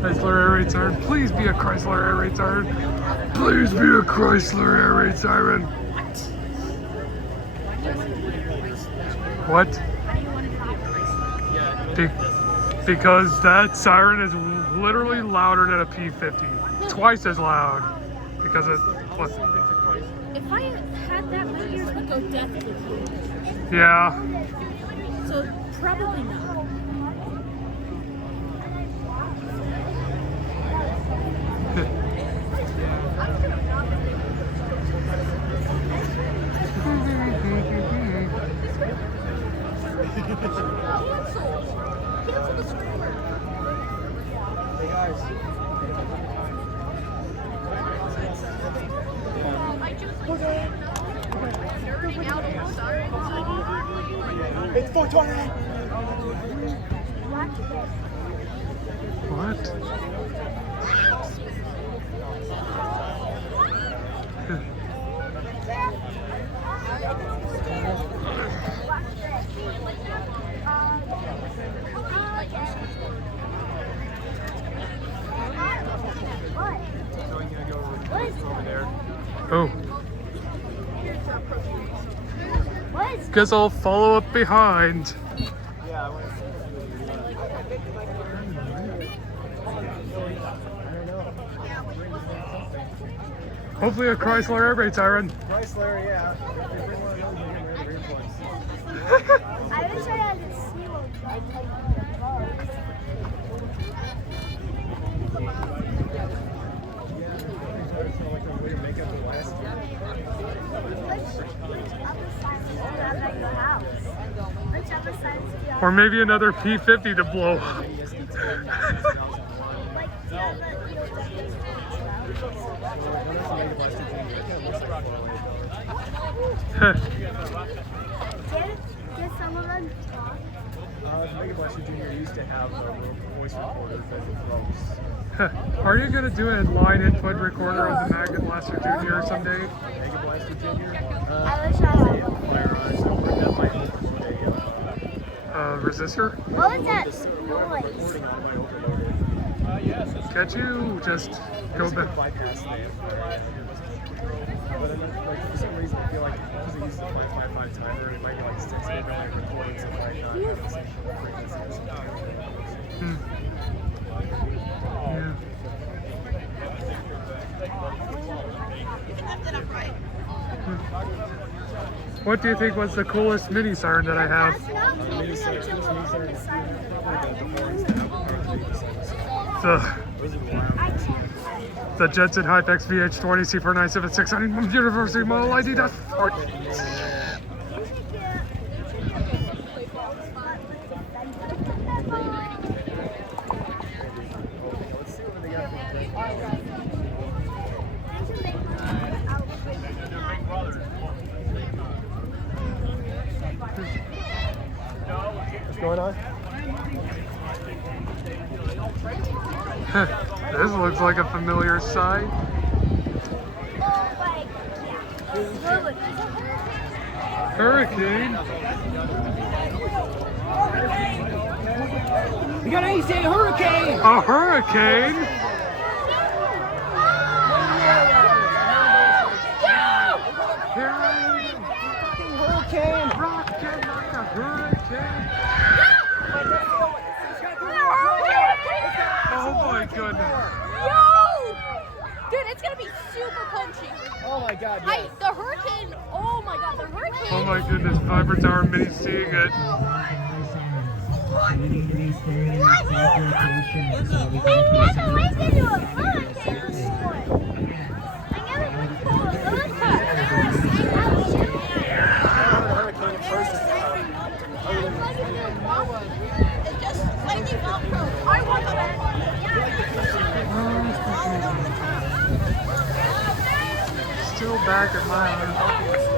Chrysler Air Raid Siren. Please be a Chrysler Air Raid Siren. Please be a Chrysler Air Raid Siren. What? Because that siren is literally louder than a P50. Twice as loud. Because of what? If I had that, my ears would go deaf with you. Yeah. So probably not. Cancel the streamer. Hey guys. It's 420. What? Oh. Guess I'll follow up behind. Hopefully a Chrysler Air Raid Siren. Chrysler, yeah. I wish I had to see one. Or maybe another P50 to blow up. Did some of them Mega Blaster Jr. used to have a voice recorder that throws. Are you going to do a line input recorder of the Mega Blaster Jr. someday? Mega Blaster Jr.? I wish I had one. Resistor? What was that noise? Can't you just go back? Bypass that. But then, like, for some reason, I feel like because it uses the 555 timer, it might be like sensitive and like recording something like that. Yeah. What do you think was the coolest mini siren that I have? The Jensen Hypex VH20 C49776 University Model ID. Let's see what they got. What's going on? This looks like a familiar sight. Hurricane? We got a hurricane! A hurricane? Hurricane! Rockin' like a hurricane. Oh my goodness. Yo! Dude, it's gonna be super punchy. Oh my god, yes. The hurricane, oh my god, the hurricane. Oh my goodness, Viper Tower Mini seeing it. Still back at my house.